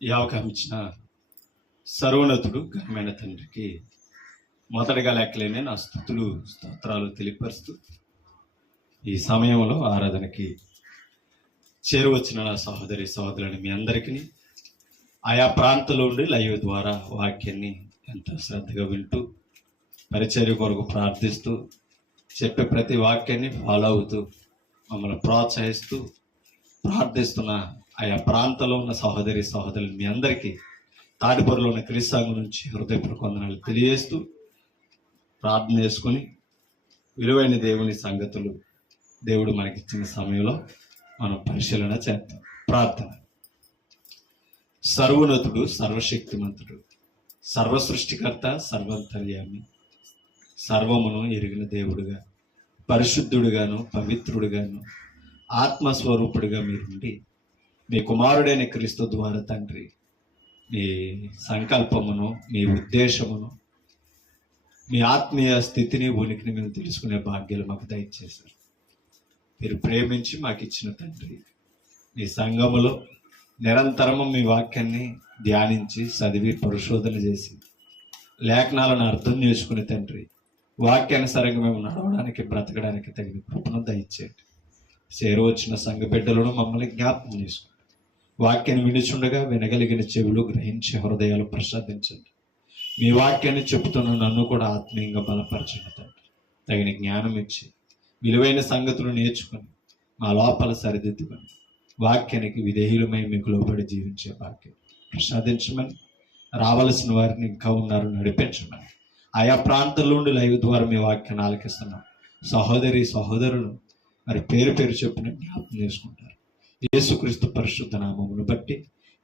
ఈ అవకాశం ఇచ్చిన సర్వోన్నతుడు ఘనమైన తండ్రికి మొదటగా లెక్కలేని నా స్తుతులు స్తోత్రాలు తెలియపరుస్తూ ఈ సమయంలో ఆరాధనకి చేరువచ్చిన నా సహోదరి సహోదరుని మీ అందరికీ ఆయా ప్రాంతంలో ఉండి లైవ్ ద్వారా వాక్యాన్ని ఎంతో శ్రద్ధగా వింటూ పరిచర్య కొరకు ప్రార్థిస్తూ చెప్పే ప్రతి వాక్యాన్ని ఫాలో అవుతూ మమ్మల్ని ప్రోత్సహిస్తూ ప్రార్థిస్తున్న ఆయా ప్రాంతంలో ఉన్న సహోదరి సహోదరులు మీ అందరికీ తాటిపూరలో ఉన్న క్రీస్తాంగం నుంచి హృదయపూర్వక వందనాలు తెలియజేస్తూ ప్రార్థన చేసుకుని విలువైన దేవుని సంగతులు దేవుడు మనకిచ్చిన సమయంలో మనం పరిశీలన చేద్దాం. ప్రార్థన. సర్వోన్నతుడు, సర్వశక్తిమంతుడు, సర్వ సృష్టికర్త, సర్వంతర్యామి, సర్వమును ఎరిగిన దేవుడుగా, పరిశుద్ధుడుగాను పవిత్రుడుగాను ఆత్మస్వరూపుడుగా మీరుండి మీ కుమారుడైన క్రీస్తు ద్వారా తండ్రి మీ సంకల్పమును, మీ ఉద్దేశమును, మీ ఆత్మీయ స్థితిని, ఉనికిని మేము తెలుసుకునే భాగ్యాలు మాకు దయచేశారు. మీరు ప్రేమించి మాకు ఇచ్చిన తండ్రి, మీ సంఘములో నిరంతరము మీ వాక్యాన్ని ధ్యానించి చదివి పరిశోధన చేసి లేఖనాలను అర్థం చేసుకునే తండ్రి, వాక్యానుసారంగా మేము నడవడానికి బ్రతకడానికి తగిన కృపను దయచేయండి. చేరువచ్చిన సంఘ బిడ్డలను మమ్మల్ని జ్ఞాపకం చేసుకోండి. వాక్యాన్ని వినిచుండగా వినగలిగిన చెవులు గ్రహించే హృదయాలు ప్రసాదించండి. మీ వాక్యాన్ని చెబుతున్న నన్ను కూడా ఆత్మీయంగా బలపరచండి తండ్రి. తగిన జ్ఞానం ఇచ్చి విలువైన సంగతులు నేర్చుకొని మా లోపల సరిదిద్దుకొని వాక్యానికి విధేయులమై మీకు లోబడి జీవించే భాగ్యం ప్రసాదించమని, రావలసిన వారిని ఇంకా ఉన్నారు నడిపించమని, ఆయా ప్రాంతాల్లో ఉండి లైవ్ ద్వారా మీ వాక్యాన్ని ఆలకిస్తున్నాం సహోదరి సహోదరులు మరి పేరు పేరు చెప్పిన జ్ఞాపకం చేసుకుంటారు. యేసుక్రీస్తు పరిశుద్ధ నామమును బట్టి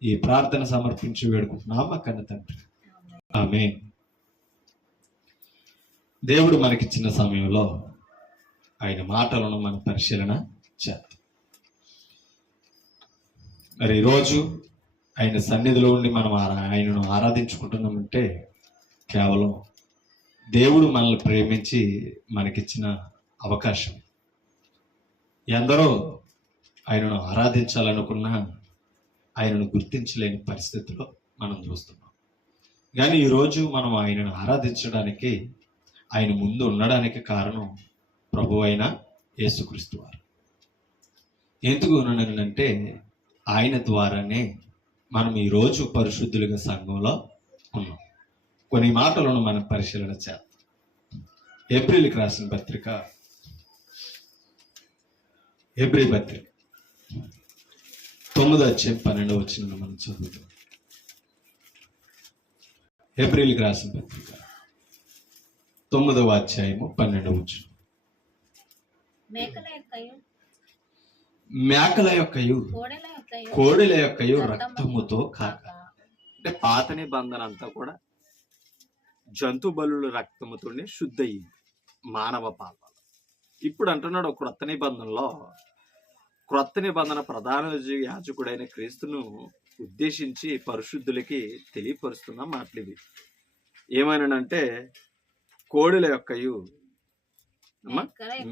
ఈ ప్రార్థన సమర్పించి వేడుకుంటున్నాం మా కన్న తండ్రి, ఆమేన్. దేవుడు మనకిచ్చిన సమయంలో ఆయన మాటలను మనం పరిశీలన చేద్దాం. మరి ఈరోజు ఆయన సన్నిధిలో ఉండి మనం ఆయనను ఆరాధించుకుంటున్నామంటే కేవలం దేవుడు మనల్ని ప్రేమించి మనకిచ్చిన అవకాశం. ఎందరో ఆయనను ఆరాధించాలనుకున్నా ఆయనను గుర్తించలేని పరిస్థితిలో మనం చూస్తున్నాం. కానీ ఈరోజు మనం ఆయనను ఆరాధించడానికి, ఆయన ముందు ఉండడానికి కారణం ప్రభు అయిన యేసుక్రీస్తు వారు. ఎందుకు అంటే ఆయన ద్వారానే మనం ఈరోజు పరిశుద్ధులుగా సంఘంలో ఉన్నాం. కొన్ని మాటలను మనం పరిశీలన చేద్దాం. ఏప్రిల్కి రాసిన పత్రిక, హెబ్రీ పత్రిక 9:12 మనం చదువుతాం. ఏప్రిల్కి రాసిన పత్రిక 9:12. మేకల యొక్కయు కోడెల యొక్కయు రక్తముతో కాక, అంటే పాత నిబంధన అంతా కూడా జంతు బలుల రక్తముతోనే శుద్ధి అయ్యింది మానవ పాపాలు. ఇప్పుడు అంటున్నాడు క్రొత్త నిబంధన ప్రధాన యాజకుడైన క్రీస్తును ఉద్దేశించి పరిశుద్ధులకి తెలియపరుస్తున్న మాటలు ఇవి. ఏమైనానంటే కోడెల యొక్కయు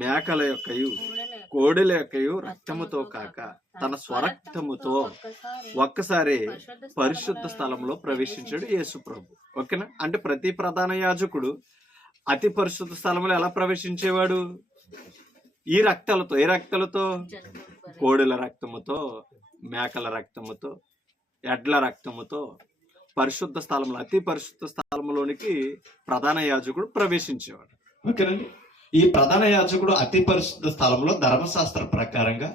మేకల యొక్కయు కోడెల యొక్కయు రక్తముతో కాక తన స్వరక్తముతో ఒక్కసారి పరిశుద్ధ స్థలంలో ప్రవేశించాడు యేసు ప్రభు. ఓకేనా? అంటే ప్రతి ప్రధాన యాజకుడు అతి పరిశుద్ధ స్థలంలో ఎలా ప్రవేశించేవాడు? ఈ రక్తాలతో. ఏ రక్తాలతో? కోడెల రక్తముతో, మేకల రక్తముతో, ఎడ్ల రక్తముతో పరిశుద్ధ స్థలంలో, అతి పరిశుద్ధ స్థలంలోనికి ప్రధాన యాజకుడు ప్రవేశించేవాడు. ఓకేనండి? ఈ ప్రధాన యాజకుడు అతి పరిశుద్ధ స్థలంలో ధర్మశాస్త్ర ప్రకారంగా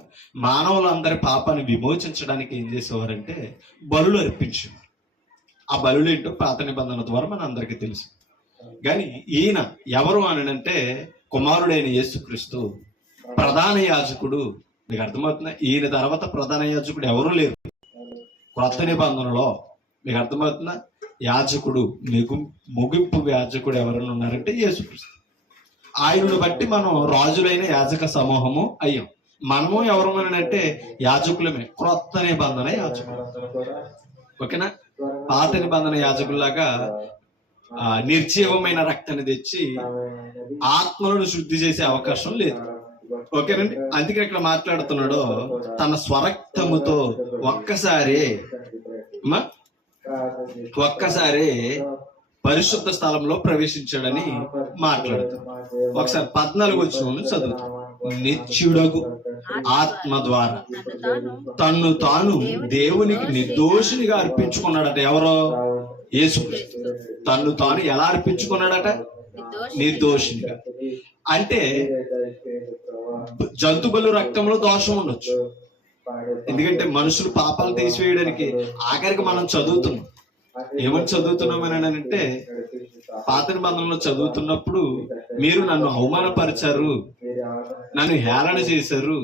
మానవులందరి పాపాన్ని విమోచించడానికి ఏం చేసేవారంటే బలులు అర్పించేవారు. ఆ బలులు ఏంటో పాత నిబంధన ద్వారా మన అందరికీ తెలుసు. కానీ ఈయన ఎవరు అనంటే కుమారుడైన యేసుక్రీస్తు ప్రధాన యాజకుడు. మీకు అర్థమవుతుందా? ఈయన తర్వాత ప్రధాన యాజకుడు ఎవరూ లేరు క్రొత్త నిబంధనలో. మీకు అర్థమవుతుందా? యాజకుడు ముగింపు యాజకుడు ఎవరైనా ఉన్నారంటే యేసుక్రీస్తు. ఆయనను బట్టి మనం రాజులైన యాజక సమూహము అయ్యాం. మనము ఎవరు అంటే యాజకులమే, క్రొత్త నిబంధన యాజకులు. ఓకేనా? పాత నిబంధన యాజకుల్లాగా నిర్జీవమైన రక్తాన్ని తెచ్చి ఆత్మలను శుద్ధి చేసే అవకాశం లేదు. ఓకేనండి? అందుకే ఇక్కడ మాట్లాడుతున్నాడు తన స్వరక్తముతో ఒక్కసారి అమ్మా ఒక్కసారి పరిశుద్ధ స్థలంలో ప్రవేశించాడని మాట్లాడుతాం. ఒకసారి 14 వచనం చదువుతాం. నిత్యుడగు ఆత్మ ద్వారా తన్ను తాను దేవునికి నిర్దోషినిగా అర్పించుకున్నాడట. ఎవరో? యేసుక్రీస్తు. తన్ను తాను ఎలా అర్పించుకున్నాడట? నిర్దోషినిగా. అంటే జంతు బలు రక్తంలో దోషం ఉండొచ్చు, ఎందుకంటే మనుషులు పాపాలు తీసివేయడానికి ఆఖరికి మనం చదువుతున్నాం. ఏమని చదువుతున్నామని అంటే, పాత నిబంధనలో చదువుతున్నప్పుడు మీరు నన్ను అవమానపరిచారు, నన్ను హేళన చేశారు,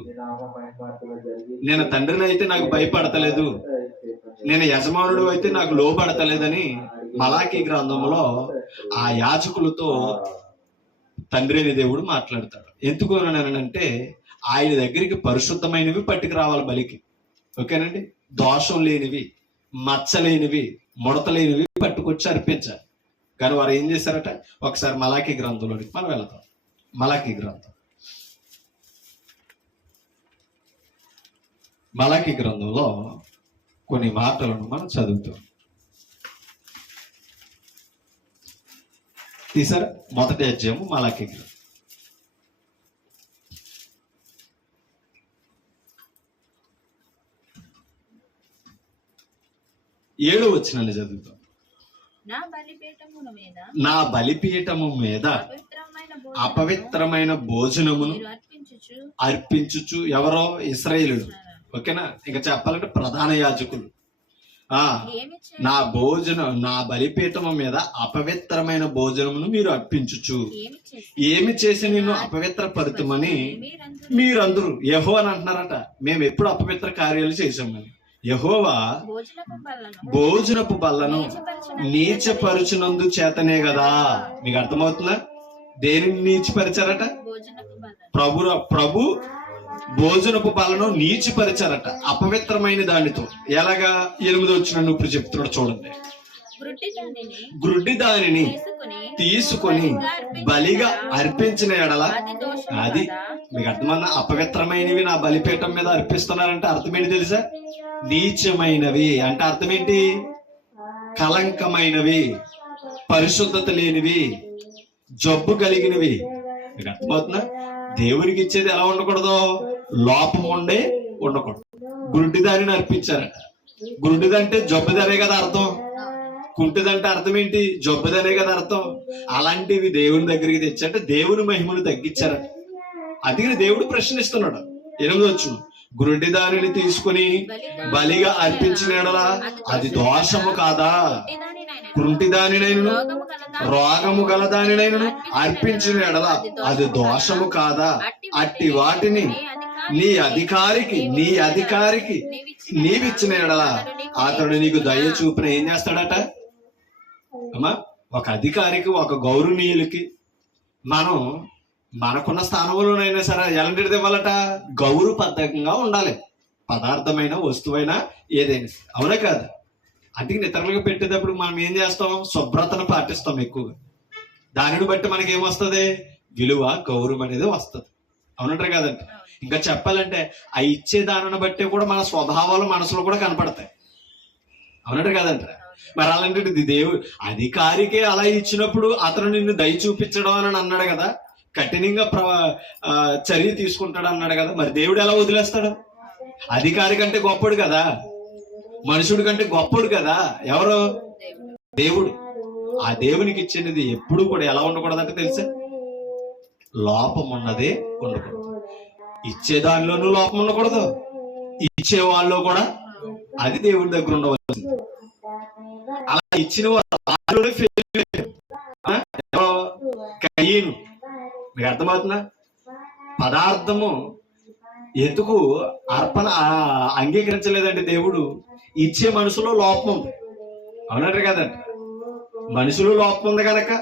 నేను తండ్రిని అయితే నాకు భయపడతలేదు, నేను యజమానుడు అయితే నాకు లోబడతలేదని మలాకీ గ్రంథంలో ఆ యాజకులతో తండ్రి అనే దేవుడు మాట్లాడతాడు. ఎందుకు అంటే ఆయన దగ్గరికి పరిశుద్ధమైనవి పట్టుకు రావాలి బలికి. ఓకేనండి? దోషం లేనివి, మచ్చలేనివి, ముడతలేనివి పట్టుకొచ్చి అర్పించాలి. కానీ వారు ఏం చేశారట? ఒకసారి మలాకీ గ్రంథంలోనికి మనం వెళతాం. మలాకీ గ్రంథంలో కొన్ని మాటలను మనం చదువుతాం. తీసారా? మొదటి అధ్యాయము మలాకీ గ్రంథం 7వ వచనాన్ని చదువుతాం. నా బలిపీఠము మీద అపవిత్రమైన భోజనమును అర్పించుచు. ఎవరో? ఇశ్రాయేలులు. ఓకేనా? ఇంకా చెప్పాలంటే ప్రధాన యాజకులు. నా బలిపీఠము మీద అపవిత్రమైన భోజనమును మీరు అర్పించుచు. ఏమి చేసి నిన్ను అపవిత్ర పరుతుమని మీరందరూ యెహోవా అని అంటున్నారట. మేము ఎప్పుడు అపవిత్ర కార్యాలు చేశామని. యెహోవా భోజనపు బల్లను నీచపరుచునందు చేతనే కదా. మీకు అర్థమవుతుందా? దేనిని నీచపరిచారట? ప్రభు భోజనపు బలను నీచిపరిచారట, అపవిత్రమైన దానితో. ఎలాగా? 8వ వచనం ఇప్పుడు చెప్తున్నాడు చూడండి. గ్రుడ్డి దానిని తీసుకొని బలిగా అర్పించిన ఎడల, అది మీకు అర్థమన్నా? అపవిత్రమైనవి నా బలిపీఠం మీద అర్పిస్తున్నారంటే అర్థం ఏంటి తెలుసా? నీచమైనవి అంటే అర్థం ఏంటి? కలంకమైనవి, పరిశుద్ధత లేనివి, జబ్బు కలిగినవి. మీకు అర్థమవుతుందా? దేవునికి ఇచ్చేది ఎలా ఉండకూడదు? లోపం ఉండకూడదు. గుడ్డిదానిని అర్పించారట. గుడ్డిదంటే జబ్బుదనే కదా అర్థం. కుంటిదంటే అర్థం ఏంటి? జబ్బుదనే కదా అర్థం. అలాంటివి దేవుని దగ్గరికి తెచ్చారంటే దేవుని మహిమను తగ్గించారట. అందుకని దేవుడు ప్రశ్నిస్తున్నాడు. 8వ వచనం. గుడ్డి దానిని తీసుకుని బలిగా అర్పించిన ఎడల అది దోషము కాదా? కుంటి దానినైనను రోగము గల దానినైనను అర్పించిన ఎడల అది దోషము కాదా? అట్టి వాటిని నీ అధికారికి నీవిచ్చిన ఎడల అతడు నీకు దయ చూపిన ఏం చేస్తాడట? అమ్మా, ఒక అధికారికి, ఒక గౌరవనీయులకి మనం మనకున్న స్థానంలోనైనా సరే ఎలాంటిది ఇవ్వాలట? గౌరవబద్ధంగా ఉండాలి. పదార్థమైన, వస్తువైనా, ఏదైనా. అవునా కాదు? అందుకని ఇతరులకు పెట్టేటప్పుడు మనం ఏం చేస్తాం? శుభ్రతను పాటిస్తాం ఎక్కువగా. దానిని బట్టి మనకి ఏమొస్తుంది? విలువ, గౌరవం అనేది వస్తుంది. అవునంటారు కదండి? ఇంకా చెప్పాలంటే ఆ ఇచ్చే దానిని బట్టి కూడా మన స్వభావాలు మనసులో కూడా కనపడతాయి. అవునంటారు కదంటారు? మరి అలాంటి దేవుడు అధికారికే అలా ఇచ్చినప్పుడు అతను నిన్ను దయ చూపించడం అని అన్నాడు కదా, కఠినంగా చర్య తీసుకుంటాడు అన్నాడు కదా. మరి దేవుడు ఎలా వదిలేస్తాడు? అధికారి కంటే గొప్పడు కదా, మనుషుడి కంటే గొప్పడు కదా. ఎవరు? దేవుడు. ఆ దేవునికి ఇచ్చినది ఎప్పుడు కూడా ఎలా ఉండకూడదంటే తెలుసా? లోపం ఉన్నదే ఉండకూడదు. ఇచ్చే దానిలోనూ లోపం ఉండకూడదు, ఇచ్చే వాళ్ళలో కూడా అది దేవుడి దగ్గర ఉండవలసింది. అలా ఇచ్చిన వాళ్ళు కయ్యను. మీకు అర్థమవుతుందా? పదార్థము ఎందుకు అర్పణ అంగీకరించలేదంటే దేవుడు ఇచ్చే మనుషులో లోపం ఉంది. అవునంటారు కదండి? మనుషులు లోపం ఉంది కనుక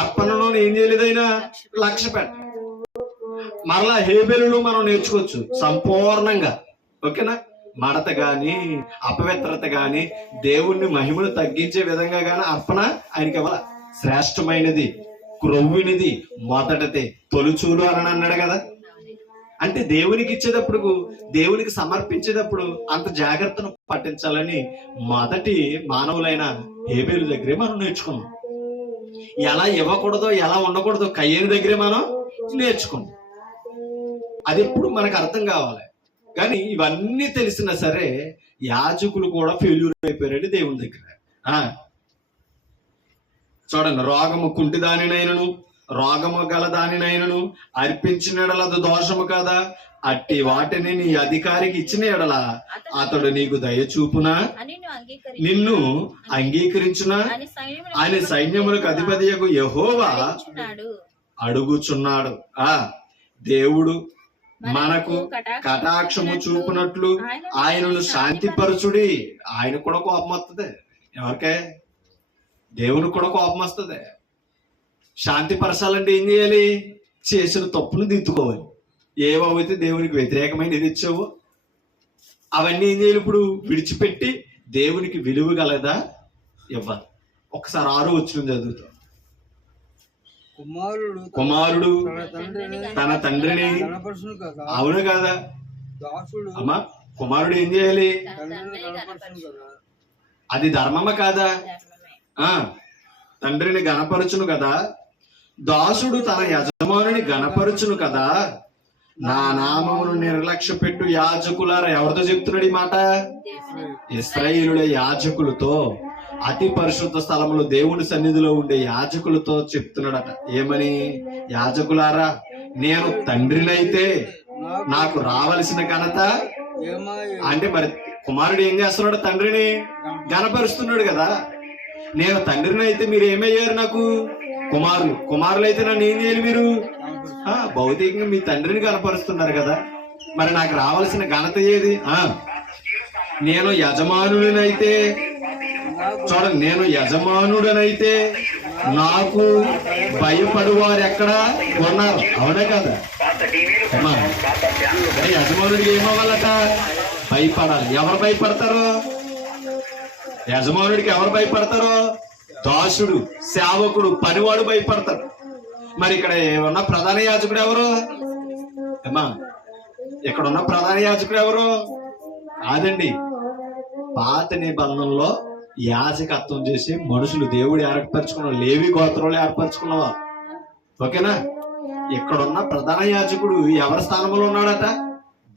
అర్పణలో ఏం చేయలేదు, అయినా లక్ష్య పెట్ట. మరలా హేబెలులో మనం నేర్చుకోవచ్చు సంపూర్ణంగా. ఓకేనా? మడత గాని, అపవిత్రత గాని, దేవుణ్ణి మహిమను తగ్గించే విధంగా గాని అర్పణ ఆయనకి ఇవ్వాల. శ్రేష్టమైనది, క్రొవ్వినిది, మొదటిది, తొలుచూలు అని అన్నాడు కదా. అంటే దేవునికి ఇచ్చేటప్పుడు, దేవునికి సమర్పించేటప్పుడు అంత జాగ్రత్తను పాటించాలని మొదటి మానవులైన హేబేలు దగ్గరే మనం నేర్చుకున్నాం. ఎలా ఇవ్వకూడదో, ఎలా ఉండకూడదో కయ్యేని దగ్గరే మనం నేర్చుకున్నాం. అది ఎప్పుడు మనకు అర్థం కావాలి. కానీ ఇవన్నీ తెలిసినా సరే యాజకులు కూడా ఫెయిల్యూర్ అయిపోయారండి దేవుని దగ్గర. చూడండి, రోగము కుంటి దానినైనను రోగము గల దానినైనను అర్పించిన ఎడల అది దోషము కదా, అట్టి వాటిని నీ అధికారికి ఇచ్చిన ఎడల అతడు నీకు దయ చూపునా, నిన్ను అంగీకరించునా అని సైన్యములకు అధిపతియగు యెహోవా అడుగుచున్నాడు. దేవుడు మనకు కటాక్షము చూపునట్లు ఆయనను శాంతిపరచుడి. ఆయన కూడా కోపం వస్తుంది. ఎవరికే? దేవునికి కూడా కోపం వస్తుంది. శాంతిపరచాలంటే ఏం చేయాలి? చేసిన తప్పును దిద్దుకోవాలి. ఏవైతే దేవునికి వ్యతిరేకమైనది ఇచ్చావో అవన్నీ ఏం చేయాలి? ఇప్పుడు విడిచిపెట్టి దేవునికి విలువ గలదా ఇవ్వాలి. ఒకసారి 6వ వచనం చదువుతాం. కుమారుడు తన తండ్రిని, అవును కదా అమ్మా, కుమారుడు ఏం చేయాలి? అది ధర్మమా కాదా? తండ్రిని గణపరచును కదా, దాసుడు తన యజమానుని గణపరచును కదా. నా నామమును నిర్లక్ష్య పెట్టు యాజకులారా. ఎవరితో చెప్తున్నాడు ఈ మాట? ఇశ్రాయేలుల యాజకులతో, అతి పరిశుద్ధ స్థలములో దేవుని సన్నిధిలో ఉండే యాజకులతో చెప్తున్నాడట. ఏమని? యాజకులారా, నేను తండ్రినైతే నాకు రావలసిన ఘనత అంటే, మరి కుమారుడు ఏం చేస్తున్నాడు? తండ్రిని గణపరుస్తున్నాడు కదా. నేను తండ్రిని అయితే మీరు ఏమయ్యారు? నాకు కుమారులు అయితే నన్ను ఏం చేయాలి? మీరు భౌతికంగా మీ తండ్రిని కనపరుస్తున్నారు కదా. మరి నాకు రావాల్సిన ఘనత ఏది? నేను యజమానుడినైతే, చూడండి, నేను యజమానుడనైతే నాకు భయపడువారు ఎక్కడ ఉన్నారు? అవునే కదా? యజమానుడికి ఏమవ్వాలట? భయపడాలి. ఎవరు భయపడతారు? యజమానుడికి ఎవరు భయపడతారో? దాసుడు, సేవకుడు, పనివాడు భయపడతారు. మరి ఇక్కడ ఉన్న ప్రధాన యాజకుడు ఎవరు? అమ్మా, ఇక్కడ ఉన్న ప్రధాన యాజకుడు ఎవరు? కాదండి. పాత నిబంధనలో యాజకత్వం చేసి మనుషులు దేవుడు ఏర్పరచుకున్న లేవి గోత్రంలో ఏర్పరచుకున్నవారు. ఓకేనా? ఇక్కడున్న ప్రధాన యాజకుడు ఎవరి స్థానంలో ఉన్నాడట?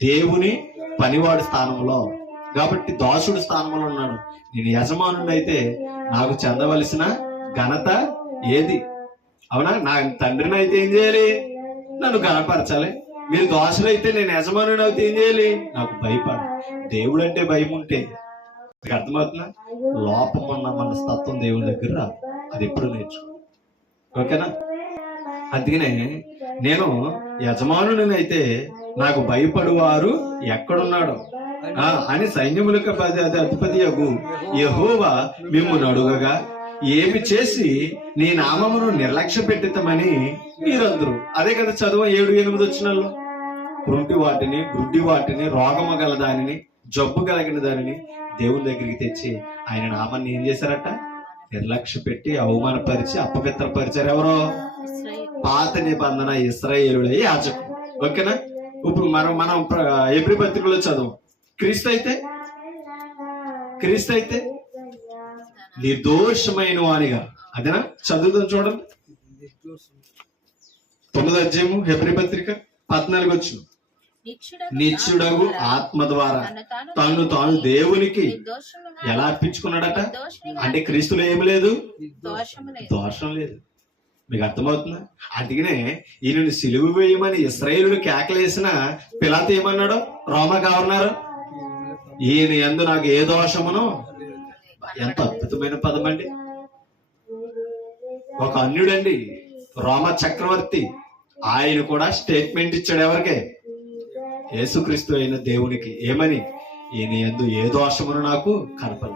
దేవుని పనివాడి స్థానంలో. కాబట్టి దాసుడు స్థానంలో ఉన్నాడు. నేను యజమానుడు అయితే నాకు చెందవలసిన ఘనత ఏది? అవునా? నా తండ్రిని అయితే ఏం చేయాలి? నన్ను గణపరచాలి. మీరు దాసులైతే నేను యజమానుడు అయితే ఏం చేయాలి? నాకు భయపడాలి. దేవుడు అంటే భయం ఉంటే అర్థమవుతుందా? లోపం ఉన్న మనస్తత్వం దేవుని దగ్గర రాదు. అది ఎప్పుడు నేర్చుకో. ఓకేనా? అందుకనే నేను యజమానుడిని అయితే నాకు భయపడువారు ఎక్కడున్నాడు అని సైన్యములకు అధిపతి యెహోవా మిమ్మును అడుగగా ఏమి చేసి నీ నామమును నిర్లక్ష్య పెట్టితమని మీరందరూ. అదే కదా చదువు 7-8 వచనాల్లో. కుంటి వాటిని, గుడ్డి వాటిని, రోగము గల దానిని, జబ్బు కలిగిన దానిని దేవుని దగ్గరికి తెచ్చి ఆయన నామాన్ని ఏం చేశారట? నిర్లక్ష్య పెట్టి అవమానపరిచి అపవిత్రపరిచారు. ఎవరో? పాత నిబంధన ఇశ్రాయేలులే యాజకులు. ఓకేనా? ఇప్పుడు మనం ఎబ్రీ పత్రికలో చదువు. క్రీస్తు అయితే నిర్దోషమైన వానిగా, అదేనా? చదువుతాం చూడండి. 9వ అధ్యాయము హెబ్రీ పత్రిక 14 వచనం. నిత్యుడగు ఆత్మ ద్వారా తాను దేవునికి ఎలా అర్పించుకున్నాడట? అంటే క్రీస్తులో ఏమి లేదు? దోషం లేదు. మీకు అర్థమవుతుందా? అందుకనే ఈయనను సిలువ వేయమని ఇశ్రాయేలులు కేకలేసిన పిలాతు ఏమన్నాడు? రోమా గవర్నర్, ఈయన యందు నాకు ఏ దోషమునో. ఎంత అద్భుతమైన పదం అండి. ఒక అన్యుడండి, రోమా చక్రవర్తి, ఆయన కూడా స్టేట్మెంట్ ఇచ్చాడు. ఎవరికే? యేసుక్రీస్తు అయిన దేవునికి. ఏమని? ఈయన యందు ఏ దోషమును నాకు కనపడ.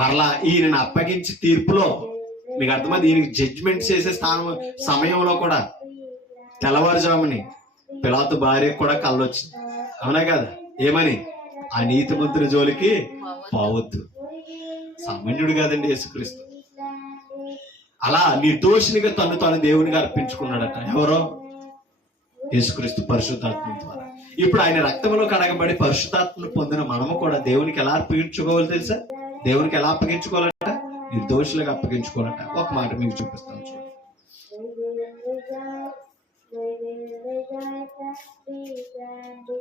మరలా ఈయనను అప్పగించి తీర్పులో మీకు అర్థమైంది. ఈయనకి జడ్జిమెంట్ చేసే సమయంలో కూడా తెల్లవారుజాముని పిలాతు భార్య కూడా కళ్ళొచ్చింది. అవునా కదా? ఏమని? ఆ నీతిమంతుని జోలికి పోవద్దు. సామాన్యుడు కాదండి యేసుక్రీస్తు. అలా నిర్దోషినిగా తాను దేవునిగా అర్పించుకున్నాడట. ఎవరో? యేసుక్రీస్తు పరిశుద్ధాత్మ ద్వారా. ఇప్పుడు ఆయన రక్తంలో కడగబడి పరిశుద్ధాత్మను పొందిన మనము కూడా దేవునికి ఎలా అప్పగించుకోవాలో తెలుసా? దేవునికి ఎలా అప్పగించుకోవాలంట? నిర్దోషులుగా అప్పగించుకోవాలంట. ఒక మాట మీకు చూపిస్తాను చూడండి.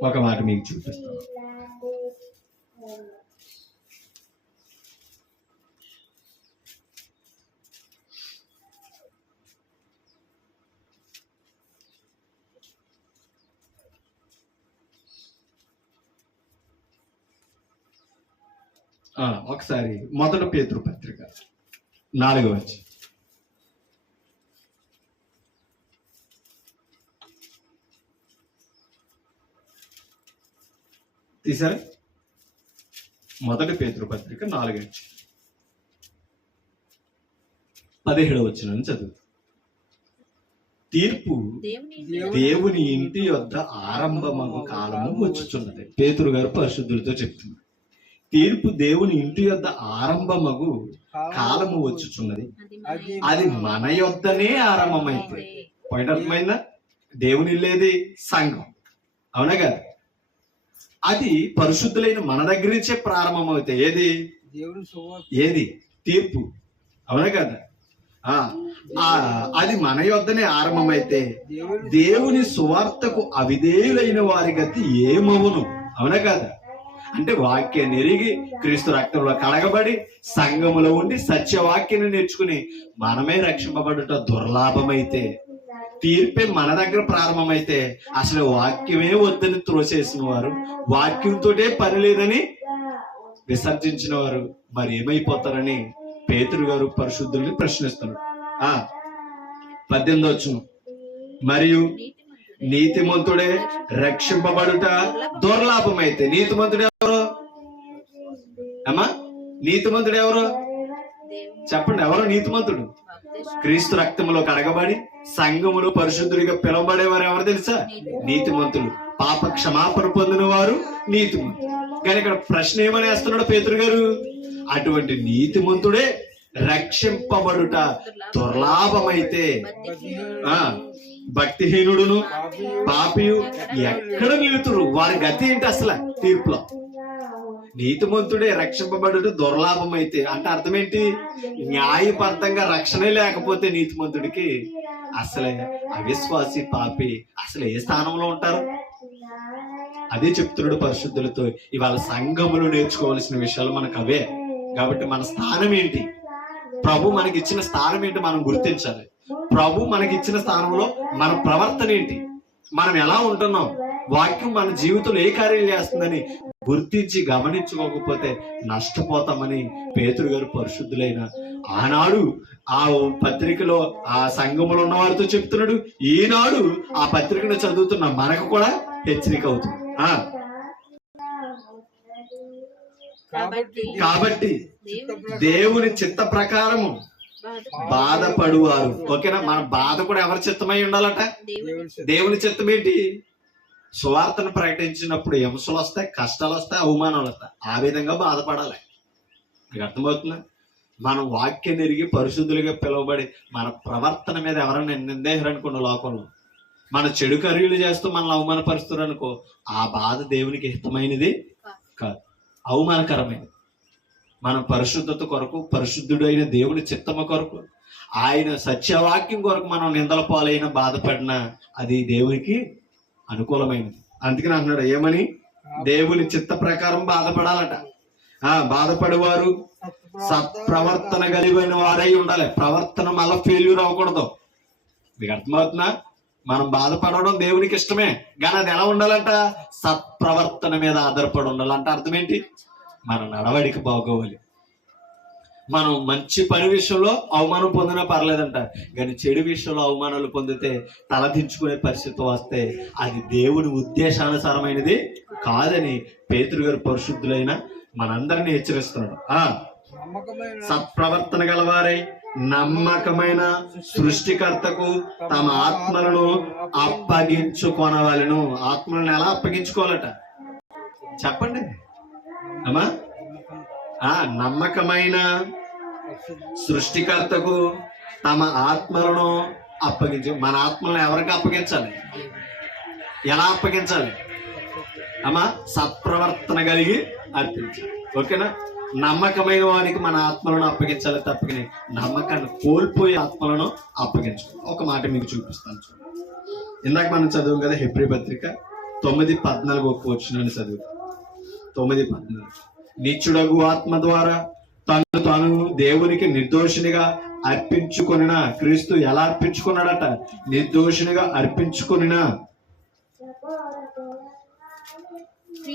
ఒక మాట మీకు చూపిస్తాను. ఒకసారి 1 పేతురు పత్రిక 4వ వచనం. తీసారా? 1 పేతురు పత్రిక 4వ వచనం 17వ వచనం చదువు. తీర్పు దేవుని ఇంటి యొద్ద ఆరంభమగు కాలము వచ్చుచున్నది. పేతురు గారు పరిశుద్ధులతో చెప్తున్నారు. తీర్పు దేవుని ఇంటి యొద్ద ఆరంభమగు కాలము వచ్చుచున్నది, అది మన యొద్దనే ఆరంభమైతే. పాయింట్ అర్థమైందా? దేవుని ఇల్లేది సంఘం, అవునా కదా? అది పరిశుద్ధులైన మన దగ్గర నుంచే ప్రారంభమవుతాయి. ఏది తీర్పు, అవునా కదా? అది మన యొద్దనే ఆరంభమైతే దేవుని సువార్తకు అవిధేయులైన వారి గతి ఏమవును, అవునా కదా? అంటే వాక్యాన్ని ఎరిగి క్రీస్తు రక్తంలో కడగబడి సంఘములో ఉండి సత్యవాక్యాన్ని నేర్చుకుని మనమే రక్షింపబడుట దుర్లాభమైతే, తీర్పే మన దగ్గర ప్రారంభమైతే, అసలు వాక్యమే వద్దని త్రోసేసిన వారు, వాక్యంతోటే పని లేదని విసర్జించిన వారు మరి ఏమైపోతారని పేతురు గారు పరిశుద్ధుల్ని ప్రశ్నిస్తున్నారు. 18వ వచనం. మరియు నీతిమంతుడే రక్షింపబడుట దుర్లాభమైతే. నీతిమంతుడు ఎవరు అమ్మా? నీతిమంతుడు ఎవరు చెప్పండి? ఎవరు నీతిమంతుడు? క్రీస్తు రక్తంలో కడగబడి సంఘములో పరిశుద్ధుడిగా పిలువబడేవారు ఎవరు తెలుసా? నీతిమంతులు. పాప క్షమాపణ పొందిన వారు నీతిమంతులు. కానీ ఇక్కడ ప్రశ్న ఏమని వేస్తున్నాడు పేతురు గారు? అటువంటి నీతిమంతుడే రక్షింపబడుట దుర్లాభమైతే భక్తిహీనుడును పాపియు ఎక్కడ నిలుతురు? వారి గతి ఏంటి అసలు తీర్పులో? నీతిమంతుడే రక్షింపబడుట దుర్లాభం అయితే అంటే అర్థం ఏంటి? న్యాయబద్ధంగా రక్షణే లేకపోతే నీతిమంతుడికి అసలే అవిశ్వాసి పాపి అసలు ఏ స్థానంలో ఉంటారు? అదే చెప్తున్నాడు పరిశుద్ధులతో. ఇవాళ సంఘములు నేర్చుకోవాల్సిన విషయాలు మనకు అవే. కాబట్టి మన స్థానం ఏంటి? ప్రభు మనకి ఇచ్చిన స్థానం ఏంటి మనం గుర్తించాలి. ప్రభు మనకి ఇచ్చిన స్థానంలో మన ప్రవర్తన ఏంటి, మనం ఎలా ఉంటున్నాం, వాక్యం మన జీవితంలో ఏ కార్యం చేస్తుందని గుర్తించి గమనించుకోకపోతే నష్టపోతామని పేతురు గారు పరిశుద్ధులైన ఆనాడు ఆ పత్రికలో ఆ సంఘములో ఉన్న వారితో చెప్తున్నాడు. ఈనాడు ఆ పత్రికను చదువుతున్న మనకు కూడా హెచ్చరిక అవుతుంది. కాబట్టి దేవుని చిత్త ప్రకారము బాధపడువారు. ఓకేనా? మన బాధ కూడా ఎవరి చిత్తమై ఉండాలట? దేవుని చిత్తం ఏంటి? సువార్తను ప్రకటించినప్పుడు హింసలు వస్తాయి, కష్టాలు వస్తాయి, అవమానాలు వస్తాయి. ఆ విధంగా బాధపడాలి. మీకు అర్థమవుతుందా? మనం వాక్యం ఎరిగి పరిశుద్ధులుగా పిలువబడి మన ప్రవర్తన మీద ఎవరైనా నిందేశారనుకున్న లోకంలో మన చెడు కార్యాలు చేస్తూ మనల్ని అవమానపరుస్తారు అనుకో, ఆ బాధ దేవునికి హితమైనది కాదు, అవమానకరమైనది. మన పరిశుద్ధత కొరకు, పరిశుద్ధుడు అయిన దేవుని చిత్తమ కొరకు, ఆయన సత్యవాక్యం కొరకు మనం నిందల పాలైన బాధపడినా అది దేవునికి అనుకూలమైనది. అందుకని అంటున్నాడు ఏమని? దేవుని చిత్త ప్రకారం బాధపడాలట. బాధపడేవారు సత్ప్రవర్తన కలిగిన వారై ఉండాలి. ప్రవర్తన మళ్ళీ ఫెయిల్యూర్ అవ్వకూడదు. మీకు అర్థమవుతుందా? మనం బాధపడడం దేవునికి ఇష్టమే, కానీ అది ఎలా ఉండాలంట? సత్ప్రవర్తన మీద ఆధారపడి ఉండాలంట. అర్థం ఏంటి? మన నడవడిక బాగోవాలి. మనం మంచి పని విషయంలో అవమానం పొందినా పర్లేదంట, కానీ చెడు విషయంలో అవమానాలు పొందితే తలదించుకునే పరిస్థితి వస్తే అది దేవుని ఉద్దేశానుసారమైనది కాదని పేతురు గారు పరిశుద్ధులైన మనందరినీ హెచ్చరిస్తున్నాడు. సత్ప్రవర్తన గలవారై నమ్మకమైన సృష్టికర్తకు తమ ఆత్మలను అప్పగించుకొనవలెను. ఆత్మలను ఎలా అప్పగించుకోవాలట చెప్పండి అమ్మా? నమ్మకమైన సృష్టికర్తకు తమ ఆత్మలను అప్పగించు. మన ఆత్మలను ఎవరికి అప్పగించాలి? ఎలా అప్పగించాలి అమ్మా? సత్ప్రవర్తన కలిగి అర్పించాలి. ఓకేనా? నమ్మకమైన వానికి మన ఆత్మలను అప్పగించాలి తప్పకని నమ్మకాన్ని కోల్పోయే ఆత్మలను అప్పగించాలి. ఒక మాట మీకు చూపిస్తాను చూడండి. ఇందాక మనం చదువు కదా హెబ్రీ పత్రిక 9:14 ఒక్క వచనాన్ని చదువు. 9:14 నిత్యుడగు ఆత్మ ద్వారా తాను దేవునికి నిర్దోషినిగా అర్పించుకొనిన క్రీస్తు ఎలా అర్పించుకున్నాడట? నిర్దోషినిగా అర్పించుకొనిన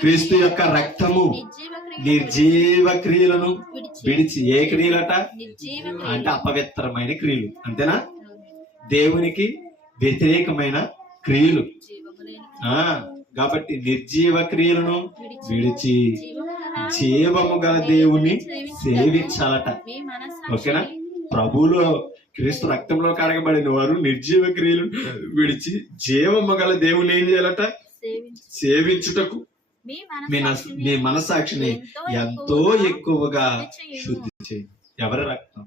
క్రీస్తు యొక్క రక్తము నిర్జీవ క్రియలను విడిచి. ఏ క్రియలట అంటే? అపవిత్రమైన క్రియలు. అంతేనా? దేవునికి వ్యతిరేకమైన క్రియలు. కాబట్టి నిర్జీవ క్రియలను విడిచి జీవము గల దేవుని సేవించాలట. ఓకేనా? ప్రభువులో క్రీస్తు రక్తంలో కడగబడిన వారు నిర్జీవ క్రియలు విడిచి జీవము గల దేవుని ఏం చేయాలట? సేవించుటకు మీ మనసాక్షిని ఎంతో ఎక్కువగా శుద్ధి చేయండి. ఎవరి రక్తం?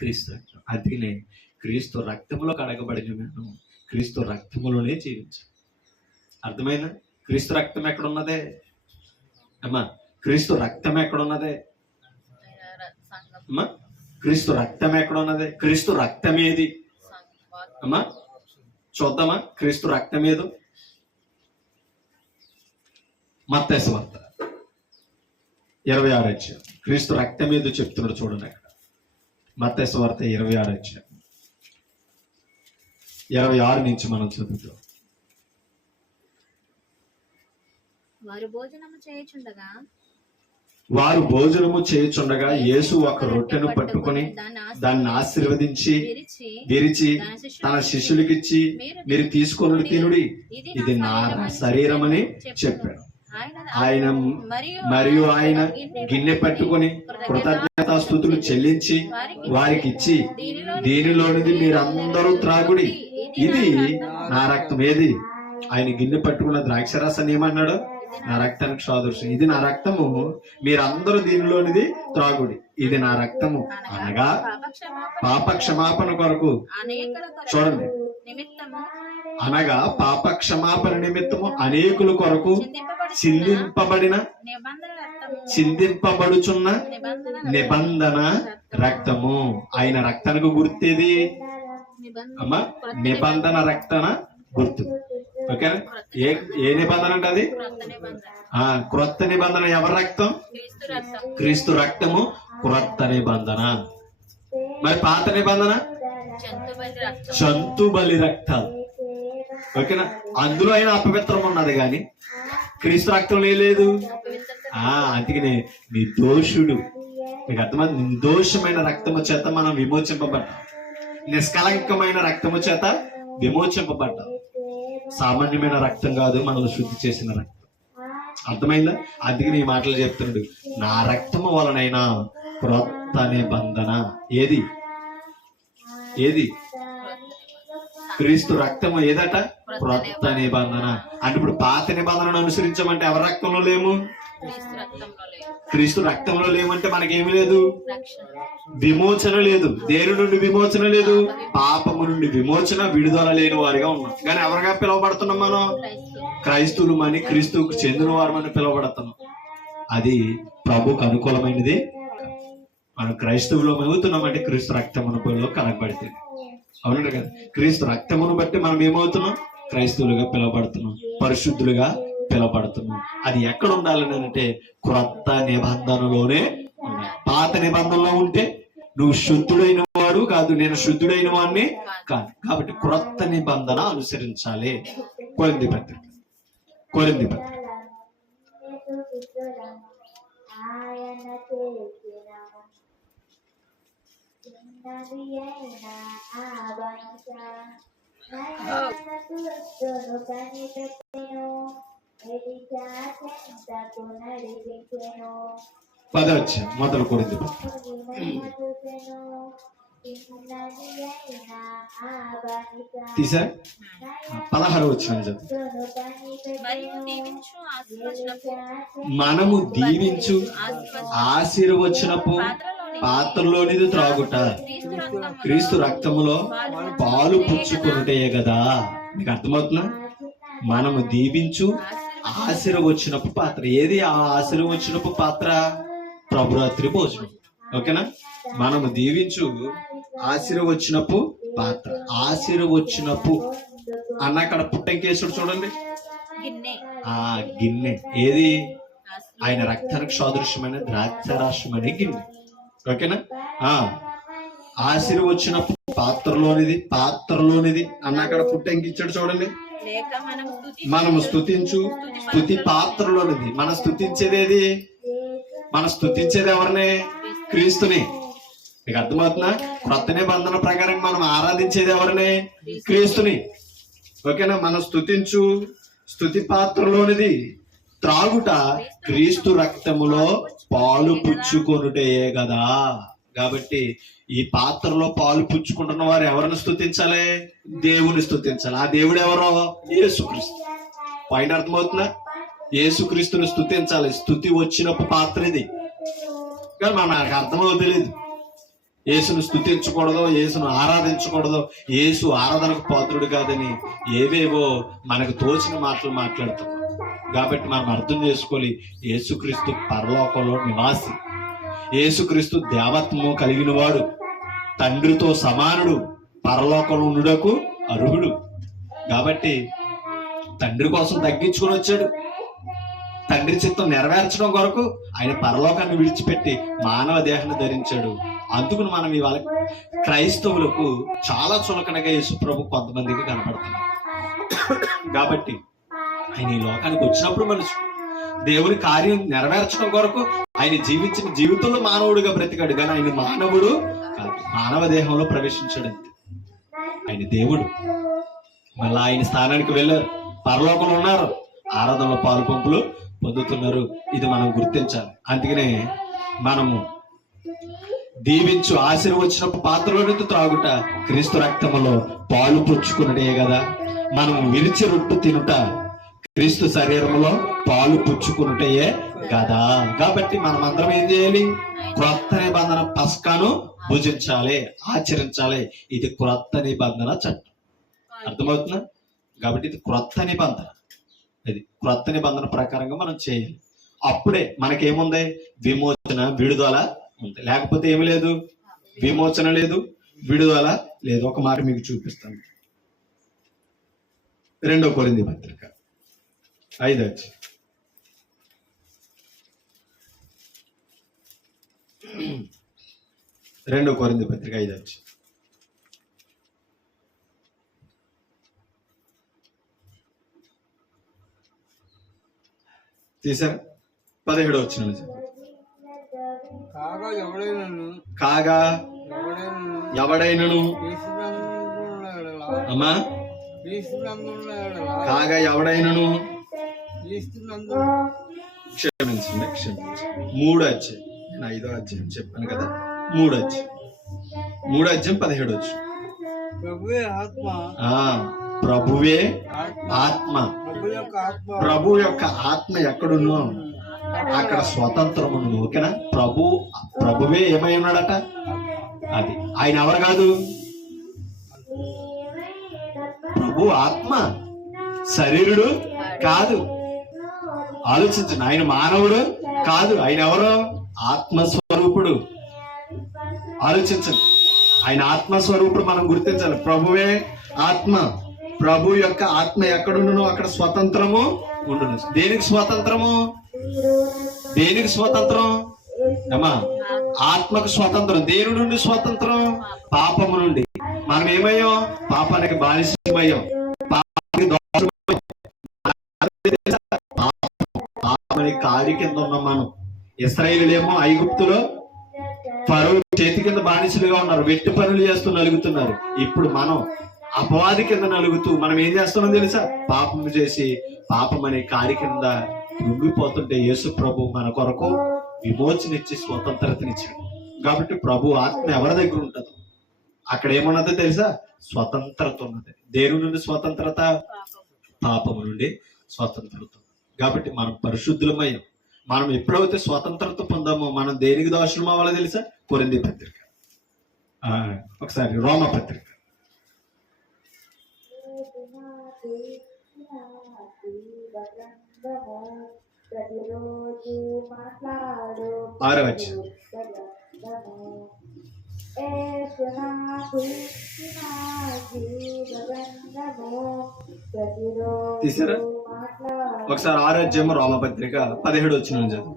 క్రీస్తు రక్తం. అందుకనే క్రీస్తు రక్తంలో కడగబడిన మేము క్రీస్తు రక్తములోనే జీవించాలి. అర్థమైందా? క్రీస్తు రక్తం ఎక్కడున్నదే అమ్మా? క్రీస్తు రక్తం ఎక్కడున్నదే అమ్మా? క్రీస్తు రక్తం ఎక్కడున్నదే? క్రీస్తు రక్తం ఏది అమ్మా? చూద్దామా క్రీస్తు రక్తం ఏదో? మత్తయి సువార్త 26వ అధ్యాయం క్రీస్తు రక్తం ఏదో చెప్తున్నాడు చూడండి. అక్కడ మత్తయి సువార్త 26వ అధ్యాయం 26 నుంచి మనం చదువుతాం. వారు భోజనము చేయుచుండగా యేసు ఒక రొట్టెను పట్టుకొని దాన్ని ఆశీర్వదించి విరిచి తన శిష్యులకిచ్చి, మీరు తీసుకొని తినుడి, ఇది నా శరీరమని చెప్పాడు. మరియు ఆయన గిన్నె పట్టుకొని కృతజ్ఞతాస్తుతులు చెల్లించి వారికి ఇచ్చి, దీనిలోనిది మీరందరూ త్రాగుడి, ఇది నా రక్తం. ఏది? ఆయన గిన్నె పట్టుకున్న ద్రాక్షరసాన్ని ఏమన్నాడు? నా రక్తానికి సాదృశ్యం. ఇది నా రక్తము, మీరందరూ దీనిలోనిది త్రాగుడి, ఇది నా రక్తము. అనగా పాప క్షమాపణ కొరకు. చూడండి, అనగా పాప క్షమాపణ నిమిత్తము అనేకుల కొరకు చిందింపబడుచున్న నిబంధన రక్తము. ఆయన రక్తానికి గుర్తేది అమ్మా? నిబంధన రక్తన గుర్తు. ఓకే? ఏ నిబంధన అంటే అది? క్రొత్త నిబంధన. ఎవరి రక్తం? క్రీస్తు రక్తము క్రొత్త నిబంధన. మరి పాత నిబంధన జంతు బలి రక్తాలు. ఓకేనా? అందులో అయినా అపవిత్రం ఉన్నది కానీ క్రీస్తు రక్తంలో లేదు. అందుకనే నిర్దోషుడు. మీకు అర్థమైంది? నిర్దోషమైన రక్తము చేత మనం విమోచింపబడ్డాం. నిష్కలంకమైన రక్తము చేత విమోచింపబడ్డాం. సామాన్యమైన రక్తం కాదు, మనల్ని శుద్ధి చేసిన రక్తం. అర్థమైందా? అందుకని ఈ మాటలు చెప్తున్నాడు. నా రక్తము వలనైనా క్రొత్త నిబంధన. ఏది? ఏది? క్రీస్తు రక్తము ఏదట? క్రొత్త నిబంధన. అంటే ఇప్పుడు పాత నిబంధనను అనుసరించమంటే ఎవరి రక్తంలో లేము? క్రీస్తు రక్తంలో లేమంటే మనకేమి లేదు? విమోచన లేదు. దేని నుండి విమోచన లేదు? పాపము నుండి విమోచన, విడుదల లేని వారిగా ఉన్నాం. కానీ ఎవరిగా పిలువబడుతున్నాం మనం? క్రైస్తువులు అని, క్రీస్తువుకు చెందిన వారమని పిలువబడుతున్నాం. అది ప్రభుకు అనుకూలమైనది. మనం క్రైస్తవులో అవుతున్నామంటే క్రీస్తు రక్తములో కనబడితే. అవునండి కదా? క్రీస్తు రక్తమును బట్టి మనం ఏమవుతున్నాం? క్రైస్తవులుగా పిలువబడుతున్నాం, పరిశుద్ధులుగా పిలువబడుతున్నాం. అది ఎక్కడ ఉండాలని అంటే క్రొత్త నిబంధనలోనే ఉండాలి. పాత నిబంధనలో ఉంటే నువ్వు శుద్ధుడైన వాడు కాదు, నేను శుద్ధుడైన వాడిని కాదు. కాబట్టి క్రొత్త నిబంధన అనుసరించాలి. కొరింథీ పత్రిక మొదలు కొరింథీ తీసా 16 వచ్చిన మనము దీవించు ఆశీర్వచనపు పాత్రలోనిది త్రాగుట క్రీస్తు రక్తములో పాలు పుచ్చుకొనుటే కదా. మీకు అర్థమవుతుందా? మనము దీవించు ఆశీర్వచనపు పాత్ర. ఏది ఆ ఆశీర్వచనపు పాత్ర? ప్రభురాత్రి భోజనం. ఓకేనా? మనము దీవించు ఆశీర్వచనపు పాత్ర. ఆశీర్వచనపు అన్న అక్కడ పుట్టంకేసుడు చూడండి, గిన్నె, ఆ గిన్నె ఏది? ఆయన రక్తానికి సాదృశ్యమైన ద్రాక్షరాశ్యమైన గిన్నె. ఓకేనా? ఆశీర్వచనపు పాత్రలోనిది అన్న అక్కడ పుట్టంకిచ్చాడు చూడండి. లేక మనము స్తుతించు స్తుతి పాత్రలోనిది. మనం స్తుతించేది ఏది? మనం స్తుతించేది ఎవరిని? క్రీస్తుని. మీకు అర్థమవుతుందా? క్రొత్త నిబంధన ప్రకారం మనం ఆరాధించేది ఎవరిని? క్రీస్తుని. ఓకేనా? మనం స్తుతించు స్తుతి పాత్రలోనిది త్రాగుట క్రీస్తు రక్తములో పాలు పుచ్చుకొనుటయే కదా. కాబట్టి ఈ పాత్రలో పాలు పుచ్చుకుంటున్న వారు ఎవరిని స్తుతించాలి? దేవుని స్తుతించాలి. ఆ దేవుడు ఎవరో? యేసుక్రీస్తు. పాయింట్ అర్థమవుతుందా? యేసుక్రీస్తుని స్తుతించాలి. స్తుతి వచ్చినప్పుడు పాత్ర ఇది. కానీ మనకు అర్థమవుతుంది తెలియదు. యేసును స్తుతించకూడదు, యేసును ఆరాధించకూడదు, యేసు ఆరాధనకు పాత్రుడు కాదని ఏవేవో మనకు తోచిన మాటలు మాట్లాడుతున్నాం. కాబట్టి మనం అర్థం చేసుకోవాలి, యేసుక్రీస్తు పరలోకంలో నివాసి, యేసుక్రీస్తు దేవత్వము కలిగిన వాడు, తండ్రితో సమానుడు, పరలోకంలో ఉండుటకు అర్హుడు. కాబట్టి తండ్రి కోసం తగ్గించుకొని వచ్చాడు. తండ్రి చిత్తం నెరవేర్చడం కొరకు ఆయన పరలోకాన్ని విడిచిపెట్టి మానవ దేహాన్ని ధరించాడు. అందుకు మనం ఇవాళ క్రైస్తవులకు చాలా చులకనగా యేసు ప్రభు కొంతమందికి కనపడుతున్నారు. కాబట్టి ఆయన ఈ లోకానికి వచ్చినప్పుడు మనుషుడు దేవుని కార్యం నెరవేర్చడం కొరకు ఆయన జీవించిన జీవితంలో మానవుడిగా బ్రతికాడు. కానీ ఆయన మానవుడు కాదు, మానవ దేహంలో ప్రవేశించాడు అంతే. ఆయన దేవుడు. మళ్ళా ఆయన స్థానానికి వెళ్ళారు, పరలోకంలో ఉన్నారు, ఆరాధనలో పాలు పంపులు పొందుతున్నారు. ఇది మనం గుర్తించాలి. అందుకనే మనము దీవించు ఆశీర్వచనపు పాత్రలోని త్రాగుట క్రీస్తు రక్తములో పాలు పుచ్చుకున్నదే కదా. మనం విరిచి రొట్టు తినుట క్రీస్తు శరీరంలో పాలు పుచ్చుకున్నటయే కదా. కాబట్టి మనం అందరం ఏం చేయాలి? క్రొత్త నిబంధన పస్కాను భుజించాలి, ఆచరించాలి. ఇది క్రొత్త నిబంధన చట్టం. అర్థమవుతుందా? కాబట్టి ఇది క్రొత్త నిబంధన. ఇది క్రొత్త నిబంధన ప్రకారంగా మనం చేయాలి. అప్పుడే మనకేముంది? విమోచన, విడుదల ఉంది. లేకపోతే ఏమి లేదు, విమోచన లేదు, విడుదల లేదు. ఒక మాట మీకు చూపిస్తాను. 2 కొరింథీ పత్రిక 5 2 కొరింథీ పత్రిక 5 తీసారా? 17 వచ్చిన కాగా ఎవడైనను అమ్మా కాగా ఎవడైనను క్షమించండి 3 అధ్యాయం. నేను 5వ అధ్యాయం చెప్పాను కదా. 3 అధ్యాయం 17 వచ్చు. ప్రభువే ఆత్మ. ప్రభు యొక్క ఆత్మ ఎక్కడున్నో అక్కడ స్వతంత్రమును. ఓకేనా? ప్రభువే ఏమై ఉన్నాడట? అది ఆయన ఎవరు కాదు, ప్రభు ఆత్మ, శరీరుడు కాదు. ఆలోచించండి, ఆయన మానవుడు కాదు, ఆయన ఎవరు? ఆత్మస్వరూపుడు. ఆలోచించండి, ఆయన ఆత్మస్వరూపుడు మనం గుర్తించాలి. ప్రభువే ఆత్మ. ప్రభు యొక్క ఆత్మ ఎక్కడుండునో అక్కడ స్వతంత్రము ఉండును. దేనికి స్వతంత్రము? దేనికి స్వతంత్రం అమ్మా? ఆత్మకు స్వతంత్రం. దేని నుండి స్వతంత్రం? పాపము నుండి. మనం ఏమయ్యాం? పాపానికి బానిసమయ్యాం, పాపానికి పాపమని కారి కింద ఉన్నాం మనం. ఇశ్రాయేలీయులేమో ఐగుప్తులో ఫరో చేతి కింద బానిసలుగా ఉన్నారు, వెట్టి పనులు చేస్తూ నలుగుతున్నారు. ఇప్పుడు మనం అపవాది కింద నలుగుతూ మనం ఏం చేస్తున్నాం తెలుసా? పాపం చేసి పాపం అనే కారి కింద ఉండిపోతుంటే యేసు ప్రభు మన కొరకు విమోచనిచ్చి స్వతంత్రతనిచ్చాడు. కాబట్టి ప్రభు ఆత్మ ఎవరి దగ్గర ఉంటుంది అక్కడ ఏమున్నదో తెలుసా? స్వతంత్రత ఉన్నది. దేని నుండి స్వతంత్రత? పాపము నుండి స్వతంత్రత. కాబట్టి మనం పరిశుద్ధులమయ్యాం. మనం ఎప్పుడైతే స్వతంత్రత పొందామో మనం దేనికి దోషం అవ్వాలో తెలుసా? కొరింథీ పత్రిక, ఒకసారి రోమా పత్రిక ప్రతిరోజు మాట్లాడు 6వ వచనం. యేసు నాకు ఇచ్చిన జీవగంధము ప్రతిరోజు తీసారా? మాట్లాడు ఒకసారి 6వ అధ్యాయం రోమపత్రిక 17 వచనం చదువు.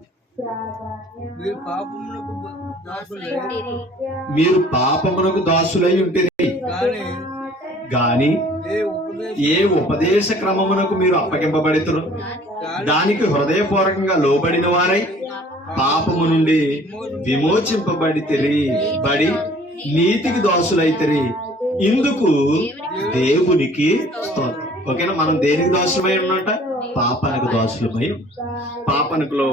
మీరు పాపమునకు దాసులై మీరు పాపమునకు దాసులై ఉంటిరి కానీ గాని ఏ ఉపదేశ క్రమమునకు మీరు అప్పగింపబడితురు దానికి హృదయపూర్వకంగా లోబడిన వారై పాపము నుండి విమోచింపబడితిరి బడి నీతికి దాసులైతిరి. ఇందుకు దేవునికి స్తోత్రం. ఓకేనా? మనం దేనికి దాసులమై ఉన్నట? పాపానికి దాసులమై. పాపనికిలో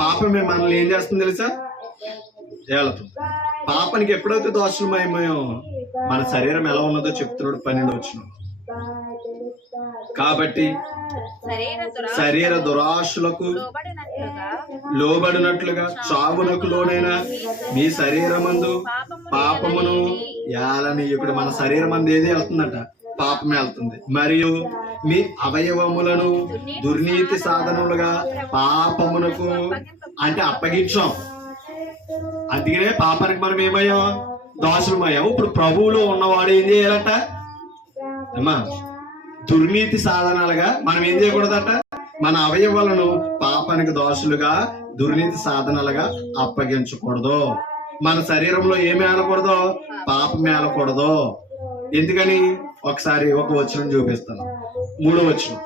పాపమే మనల్ని ఏం చేస్తుంది తెలుసా? ఏళతుంది. పాపానికి ఎప్పుడైతే దోషమయమో మన శరీరం ఎలా ఉన్నదో చెప్తున్నాడు 12వ వచనం. కాబట్టి శరీర దురాశలకు లోబడినట్లుగా చావునకు లోనైనా మీ శరీరమందు పాపమును ఏలనీయుడు. మన శరీరం అందు ఏది వెళ్తుందట? పాపమే వెళ్తుంది. మరియు మీ అవయవములను దుర్నీతి సాధనములుగా పాపమునకు అంటే అప్పగించాం. అందుకనే పాపానికి మనం ఏమయ్యాం? దోషమయ్యాం. ఇప్పుడు ప్రభువులో ఉన్నవాడు ఏం చేయాలట? అమ్మా, దుర్నీతి సాధనాలుగా మనం ఏం చేయకూడదట? మన అవయవాలను పాపానికి దోషులుగా దుర్నీతి సాధనాలుగా అప్పగించకూడదు. మన శరీరంలో ఏమి ఆనకూడదు? పాపమే ఆనకూడదు. ఎందుకని? ఒకసారి ఒక వచనం చూపిస్తాను. 3వ వచనం.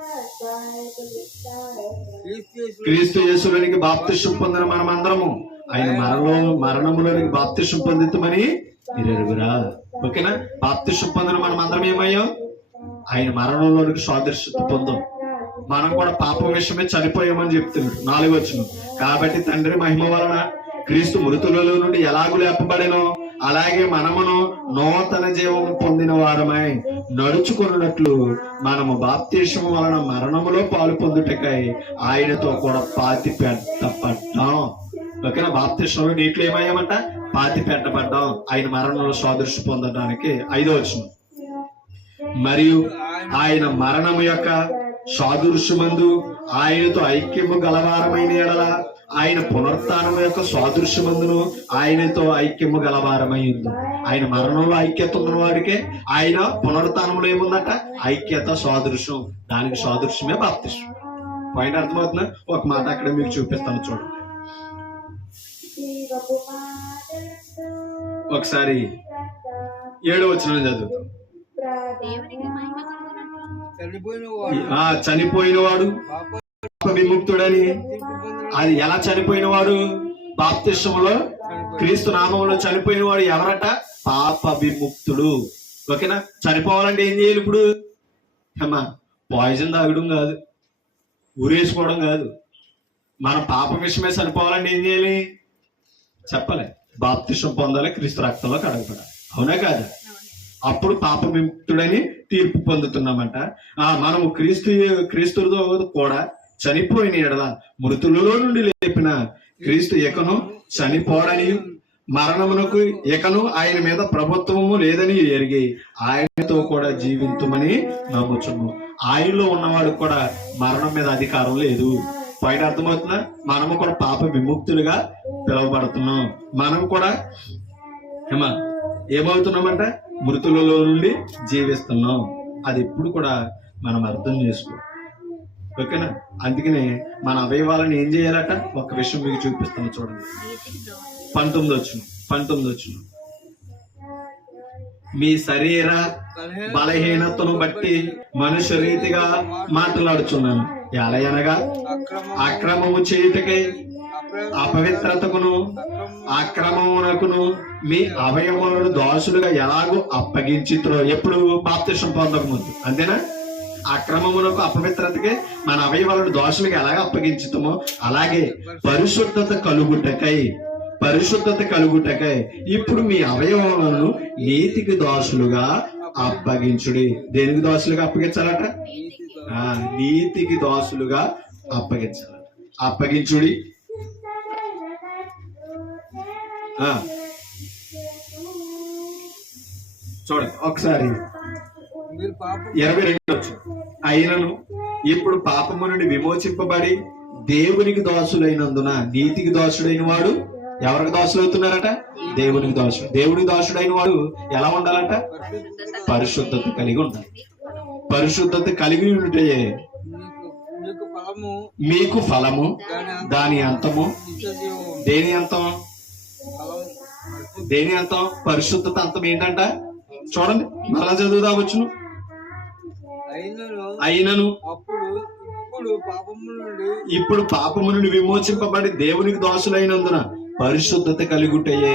క్రీస్తు యేసులోనికి బాప్తిస్మం పొందిన మనమందరము ఆయన మరణములోనికి బాప్తిస్మం పొందితమని మీరు ఎరుగురా. ఓకేనా? బాప్తిస్మం పొందిన మనం అందరం ఏమయ్యాం? ఆయన మరణంలోనికి సాదృశ్యత పొందాం. మనం కూడా పాపం విషయమే చనిపోయామని చెప్తున్నాడు. 4వ వచనం. కాబట్టి తండ్రి మహిమ వలన క్రీస్తు మృతులలో నుండి ఎలాగూ లేపబడెనో అలాగే మనమును నూతన జీవం పొందిన వారమై నడుచుకున్నట్లు మనము బాప్తిస్మం వలన మరణములో పాలు పొందుటకై ఆయనతో కూడా పాతి పెట్టబడ్డాం. ఓకేనా? బాప్తిస్మంలో నీటిలో ఏమయ్యామంట? పాతి పెట్టబడ్డాం. ఆయన మరణంలో సాదృశ్యం పొందడానికి. 5వ వచనం. మరియు ఆయన మరణము యొక్క సాదృశ్యమందు ఆయనతో ఐక్యము గలవారమైన ఎడల ఆయన పునరుత్థానము యొక్క సాదృశ్యమందును ఆయనతో ఐక్యము గలవారమై ఉంది. ఆయన మరణంలో ఐక్యత ఉన్న వాడికే ఆయన పునరుత్థానంలో ఏముందట? ఐక్యత, సాదృశ్యం. దానికి సాదృశ్యమే బాప్తిస్మం. పాయింట్ అర్థమవుతుందా? ఒక మాట అక్కడ మీకు చూపిస్తాను చూడండి. ఒకసారి 7వ వచనం చదువుతాం. చనిపోయిన వాడు పాప విముక్తుడని. అది ఎలా చనిపోయిన వాడు? బాప్తిస్మములో క్రీస్తు నామములో చనిపోయిన వాడు ఎవరట? పాప విముక్తుడు. ఓకేనా? చనిపోవాలంటే ఏం చేయాలి ఇప్పుడు? అమ్మా, పాయిజన్ తాగడం కాదు, ఊరేసుకోవడం కాదు. మన పాప విషయమే చనిపోవాలంటే ఏం చేయాలి? చెప్పలే. బాప్తిస్మం పొందాలి, క్రీస్తు రక్తంలో కడగబడాలి. అవునా కాదా? అప్పుడు పాప విముక్తుడని తీర్పు పొందుతున్నామంట. మనము క్రీస్తుతో కూడా చనిపోయిన ఎడల మృతులలో నుండి లేపిన క్రీస్తు ఎకను చనిపోడని మరణమునకు ఎకను ఆయన మీద ప్రభుత్వము లేదని ఎరిగి ఆయనతో కూడా జీవింతుమని నమ్ముచున్నాము. ఆయనలో ఉన్నవాడు కూడా మరణం మీద అధికారం లేదు. పైన అర్థమవుతుందా? మనము కూడా పాప విముక్తులుగా పిలువబడుతున్నాం. మనం కూడా ఏమవుతున్నామంట? మృతులలో నుండి జీవిస్తున్నాం. అది ఎప్పుడు కూడా మనం అర్థం చేసుకో. ఓకేనా? అందుకనే మన అవయవాలను ఏం చేయాలట? ఒక విషయం మీకు చూపిస్తాను చూడండి. 19 వచనం. మీ శరీర బలహీనతను బట్టి మనుష్య రీతిగా మాట్లాడుచున్నాను. ఎలా అనగా అక్రమము చేయుటకై అపవిత్రతకును అక్రమమునకును మీ అవయవములను దోషులుగా ఎలాగో అప్పగించితురో. ఎప్పుడు? బాప్తిస్మం పొందక ముందు. అంతేనా? అక్రమమునకు అపవిత్రతకే మన అవయవాలను దోషులుగా ఎలాగ అప్పగించుతామో అలాగే పరిశుద్ధత కలుగుటకై ఇప్పుడు మీ అవయవములను నీతికి దోషులుగా అప్పగించుడి. దేనికి దోషులుగా అప్పగించాలట? నీతికి దోషులుగా అప్పగించాలట. అప్పగించుడి. చూడండి ఒకసారి 22 అయినను ఇప్పుడు పాపము నుండి విమోచింపబడి దేవునికి దోషులైనందున నీతికి దోషుడైన వాడు ఎవరికి దోషులు అవుతున్నారట? దేవునికి దోషుడు. దేవునికి దోషుడైన వాడు ఎలా ఉండాలంట? పరిశుద్ధత కలిగి ఉండాలి. పరిశుద్ధత కలిగి ఉంటే నీకు ఫలము మీకు ఫలము, దాని అంతము. నిత్యజీవం. దేని అంతం? ఫలం దేని అంతం? పరిశుద్ధత అంతం ఏంటంట? చూడండి, మరలా చదువుదామొచ్చును. అయినను ఇప్పుడు పాపము నుండి విమోచింపబడి దేవునికి దోషులైనందున పరిశుద్ధత కలిగుంటాయే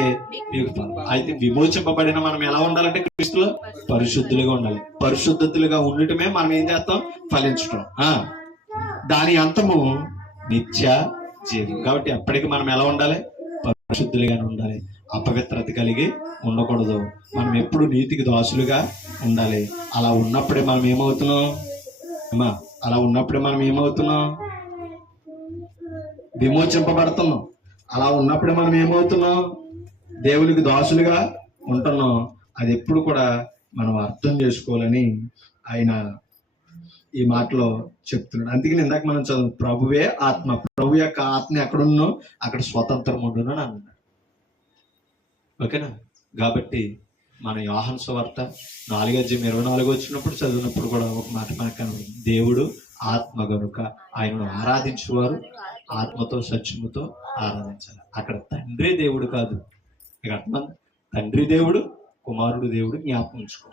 మీకు ఫలం. అయితే విమోచింపబడిన మనం ఎలా ఉండాలంటే క్రీస్తులో పరిశుద్ధులుగా ఉండాలి. పరిశుద్ధులుగా ఉండటమే మనం ఏం చేస్తాం? ఫలించటం. దాని అంతము నిత్య జీవం. కాబట్టి ఎప్పటికీ మనం ఎలా ఉండాలి? పరిశుద్ధులుగానే ఉండాలి. అపవిత్రత కలిగి ఉండకూడదు. మనం ఎప్పుడు నీతికి దోషులుగా ఉండాలి. అలా ఉన్నప్పుడే మనం ఏమవుతున్నాం? అలా ఉన్నప్పుడే మనం ఏమవుతున్నాం? విమోచింపబడుతున్నాం. అలా ఉన్నప్పుడే మనం ఏమవుతున్నాం? దేవునికి దోషులుగా ఉంటున్నాం. అది ఎప్పుడు కూడా మనం అర్థం చేసుకోవాలని ఆయన ఈ మాటలో చెప్తున్నాడు. అందుకని ఇందాక మనం చదువు, ప్రభువే ఆత్మ. ప్రభు యొక్క ఆత్మ ఎక్కడున్నో అక్కడ స్వతంత్రం ఉండును అని అన్నాడు. ఓకేనా? కాబట్టి మన యోహాను సువార్త 4:24 వచ్చినప్పుడు చదివినప్పుడు కూడా ఒక మాట మనకు కనబడింది. దేవుడు ఆత్మ గనుక ఆయనను ఆరాధించేవారు ఆత్మతో సత్యముతో ఆరాధించాలి. అక్కడ తండ్రి దేవుడు కాదు. ఇక్కడ అర్థం, తండ్రి దేవుడు, కుమారుడు దేవుడు. జ్ఞాపకం ఉంచుకో.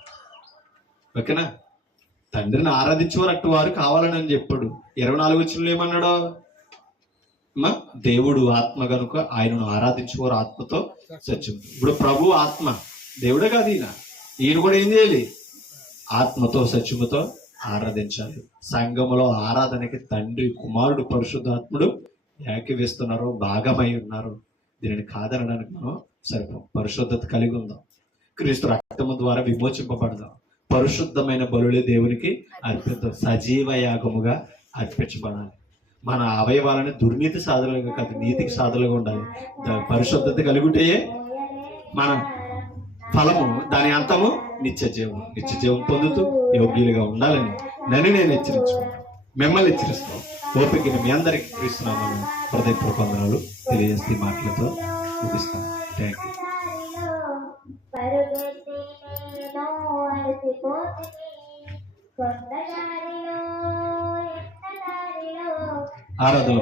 ఓకేనా? తండ్రిని ఆరాధించేవారు అట్టు వారు కావాలని అని చెప్పాడు. 24 వచ్చిన ఏమన్నాడు? దేవుడు ఆత్మ గనుక ఆయనను ఆరాధించేవారు ఆత్మతో సత్యం. ఇప్పుడు ప్రభు ఆత్మ, దేవుడే కాదు ఈయన కూడా ఏం చేయాలి? ఆత్మతో సత్యముతో ఆరాధించాలి. సంఘములో ఆరాధనకి తండ్రి, కుమారుడు, పరిశుద్ధాత్ముడు ఏకీవిస్తున్నారు, భాగమై ఉన్నారు. దీనిని కాదనడానికి మనం సరిపోం. పరిశుద్ధత కలిగి ఉందాం. క్రీస్తు రక్తము ద్వారా విమోచింపబడదాం. పరిశుద్ధమైన బలులే దేవునికి అర్పిద్దాం. సజీవ యాగముగా అర్పించబడాలి. మన అవయవాలని దుర్నీతి సాధనలుగా కాదు, నీతికి సాధనలుగా ఉండాలి. పరిశుద్ధత కలిగితే మన ఫలము, దాని అంతము నిత్య జీవం. నిత్య జీవం పొందుతూ యోగ్యులుగా ఉండాలని నేను హెచ్చరించుకున్నాను. మిమ్మల్ని హెచ్చరిస్తాం. ఓపిక మీ అందరికి క్రీస్తున్నామని హృదయపూర్వక వందనాలు తెలియజేస్తే మాటలతో ముగిస్తాం. Thank you. ఆరాధన